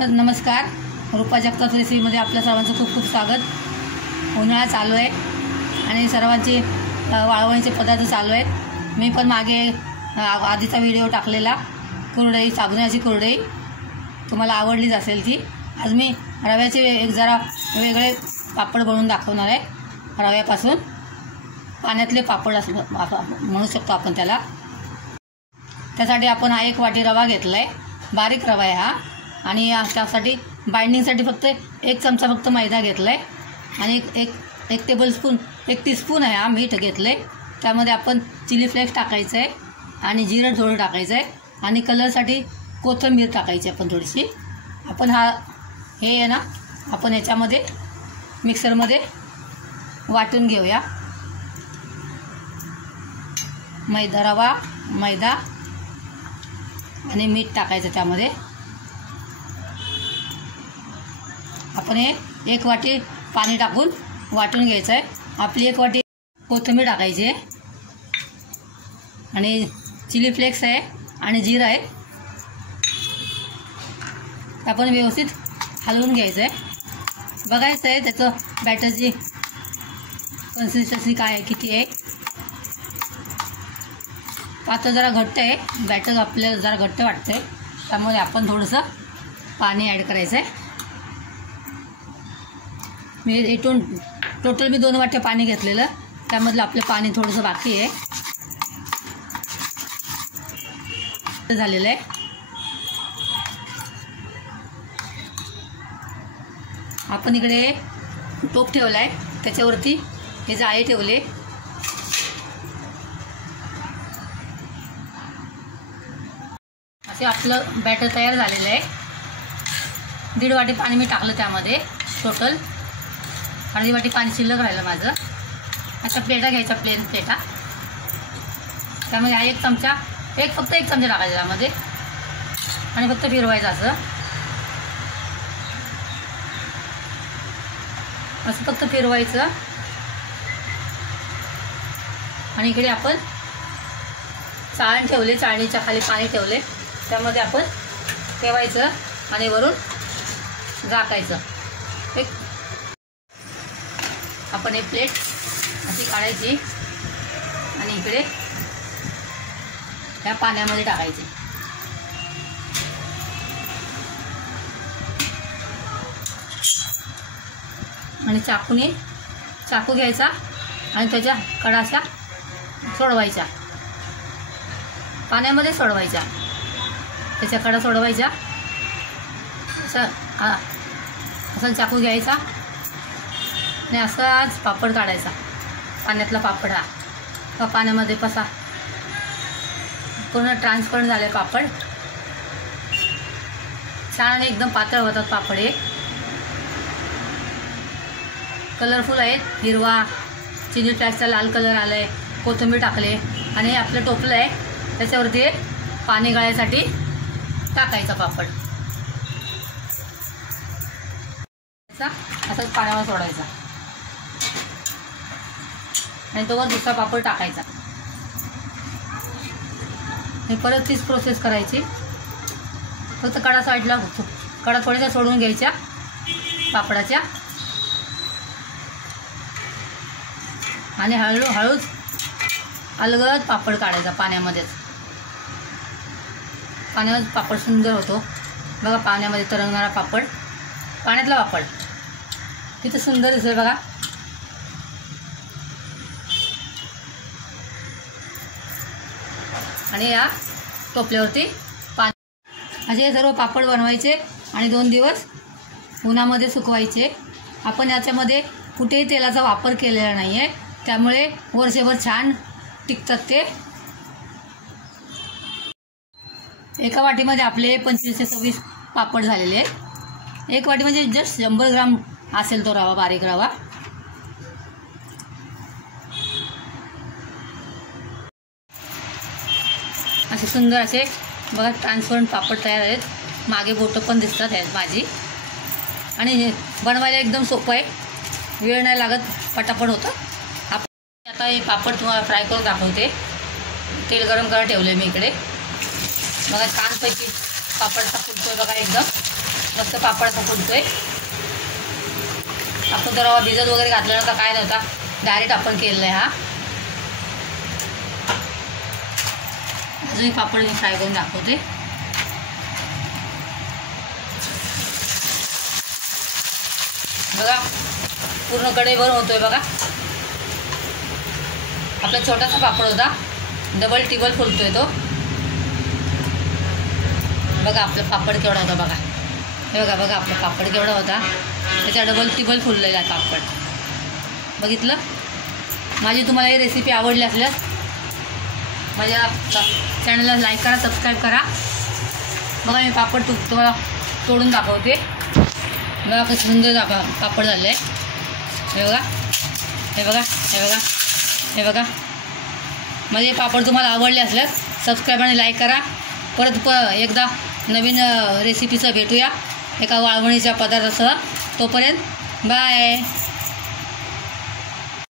नमस्कार, रूपा जगताप रेसिपीमध्ये आपल्या सर्वांचं खूप खूप स्वागत। उन्हाळा चालू आहे आणि सर्वांची वाळवणीचे पदार्थ चालू आहेत। मी पण मागे आधीचा व्हिडिओ टाकलेला कुरडई, साबुदाण्याची कुरडई तुम्हाला आवडलीच असेल ती। आज मी रव्याचे एक जरा वेगळे पापड बनवून दाखवणार आहे। रव्यापासून पाण्यातले पापड असं म्हणू शकतो आपण त्याला। त्यासाठी आपण हा 1 वाटी रवा घेतला आहे, बारीक रवा आहे हा। आणि त्यासाठी बाइंडिंगसाठी फक्त 1 चमचा फक्त मैदा घेतला आहे आणि एक टेबलस्पून 1 टीस्पून आहे हा मीठ घेतलं आहे। त्यामध्ये आपण चिली फ्लेक्स टाकायचं आहे आणि जिरं थोडं टाकायचं आहे आणि कलरसाठी कोथिंबीर टाकायची आपण थोडीशी। आपण हे आहे ना, आपण याच्यामध्ये मिक्सरमध्ये वाटून घेऊया। रवा, मैदा आणि मीठ टाकायचं त्यामध्ये। आपण हे 1 वाटी पाणी टाकून वाटून घ्यायचं आहे। आपली 1 वाटी कोथिंबीर टाकायची आहे आणि चिली फ्लेक्स आहे आणि जिरं आहे। आपण व्यवस्थित हलवून घ्यायचं आहे। बघायचं आहे त्याचं बॅटरची कन्सिस्टन्सी काय आहे, किती आहे। आता जरा घट्ट आहे बॅटर, आपल्याला जरा घट्ट वाटतं आहे, त्यामुळे आपण थोडंसं पाणी ॲड करायचं आहे। मी इथून टोटल मी 2 वाट्या पाणी घेतलेलं, त्यामधलं आपलं पाणी थोडंसं बाकी आहे, झालेलं आहे। आपण इकडे टोप ठेवला आहे, त्याच्यावरती हे जाळे ठेवले। असे आपलं बॅटर तयार झालेलं आहे। 1.5 वाटी पाणी मी टाकलं त्यामध्ये टोटल, अर्धी वाटी पाणी शिल्लक राहिलं माझं। अशा प्लेटा घ्यायच्या, प्लेन प्लेटा, त्यामध्ये हा 1 चमचा, फक्त 1 चमचा टाकायचा त्यामध्ये आणि फक्त फिरवायचं असं फक्त फिरवायचं। आणि इकडे आपण चाळण ठेवले, चाळणीच्या खाली पाणी ठेवले, त्यामध्ये आपण ठेवायचं आणि वरून झाकायचं। आपण एक प्लेट अशी काढायची आणि इकडे त्या पाण्यामध्ये टाकायची। आणि चाकू घ्यायचा आणि त्याच्या कडाशा सोडवायच्या, पाण्यामध्ये सोडवायच्या, त्याच्या कडा सोडवायच्या। असं चाकू घ्यायचा आणि असाच पापड काढायचा, पाण्यातला पापड हा पाण्यामध्ये कसा पूर्ण ट्रान्सपरंट झाले पापड, छान एकदम पातळ होतात पापड। हे कलरफुल आहेत, हिरवा, चिली फ्लेक्सचा लाल कलर आला आहे, कोथिंबीर टाकले आणि आपलं टोपलं आहे त्याच्यावरती पाणी गाळण्यासाठी टाकायचा पापड, असंच पाण्यावर सोडायचा आणि तोवर दुसरा पापड टाकायचा। आणि परत तीच प्रोसेस करायची, फक्त कडा साईडला, कडा थोड्याशा सोडून घ्यायच्या पापडाच्या आणि हळूच अलगद पापड काढायचा पाण्यामध्येच। पाण्यावर पापड सुंदर होतो बघा, पाण्यामध्ये तरंगणारा पापड, पाण्यातला पापड किती सुंदर दिसतोय बघा। आणि या टोपल्यावरती पाणी, असे सर्व पापड बनवायचे आणि 2 दिवस उन्हामध्ये सुकवायचे। आपण याच्यामध्ये कुठेही तेलाचा वापर केलेला नाही आहे, त्यामुळे वर्षभर छान टिकतात ते। 1 वाटीमध्ये आपले 25 ते 26 पापड झालेले आहेत। 1 वाटी म्हणजे जस्ट 100 ग्राम असेल तो रवा, बारीक रवा। असे सुंदर असे बघा ट्रान्सपरंट पापड तयार आहेत। मागे बोटं पण दिसतात आहेत माझी, आणि बनवायला एकदम सोपं आहे, वेळ नाही लागत, पटापट होतं। आपण आता हे पापड तुम्हाला फ्राय करून दाखवते। तेल गरम करायला ठेवले मी इकडे, बघा छानपैकी पापड फुटतोय बघा एकदम। मस्त पापड असा फुलतोय. आपण तर रवा भिजत वगैरे घातला नव्हता, काय नव्हता, डायरेक्ट आपण केलेला आहे. हा अजून पापड मी फ्राय करून दाखवते. बघा पूर्ण कढईभर होतोय बघा. आपला छोटासा पापड होता, डबल टिबल फुलतोय तो. बघा आपला पापड केवढा होता बघा. हे बघा बघा आपला पापड केवढा होता, त्याच्या डबल टिबल फुललेला आहे पापड. बघितलं. माझी तुम्हाला ही रेसिपी आवडली असल्यास माझ्या चॅनलला लाईक करा, सबस्क्राईब करा. बघा मी पापड तुम्हाला तोडून दाखवते. बघा कसं सुंदर पापड झालं आहे. हे बघा हे बघा हे बघा हे बघा. माझे पापड तुम्हाला आवडले असल्यास सबस्क्राईब आणि लाईक करा. परत एकदा नवीन रेसिपीचं भेटूया एका वाळवणीच्या पदार्थासह. तोपर्यंत बाय.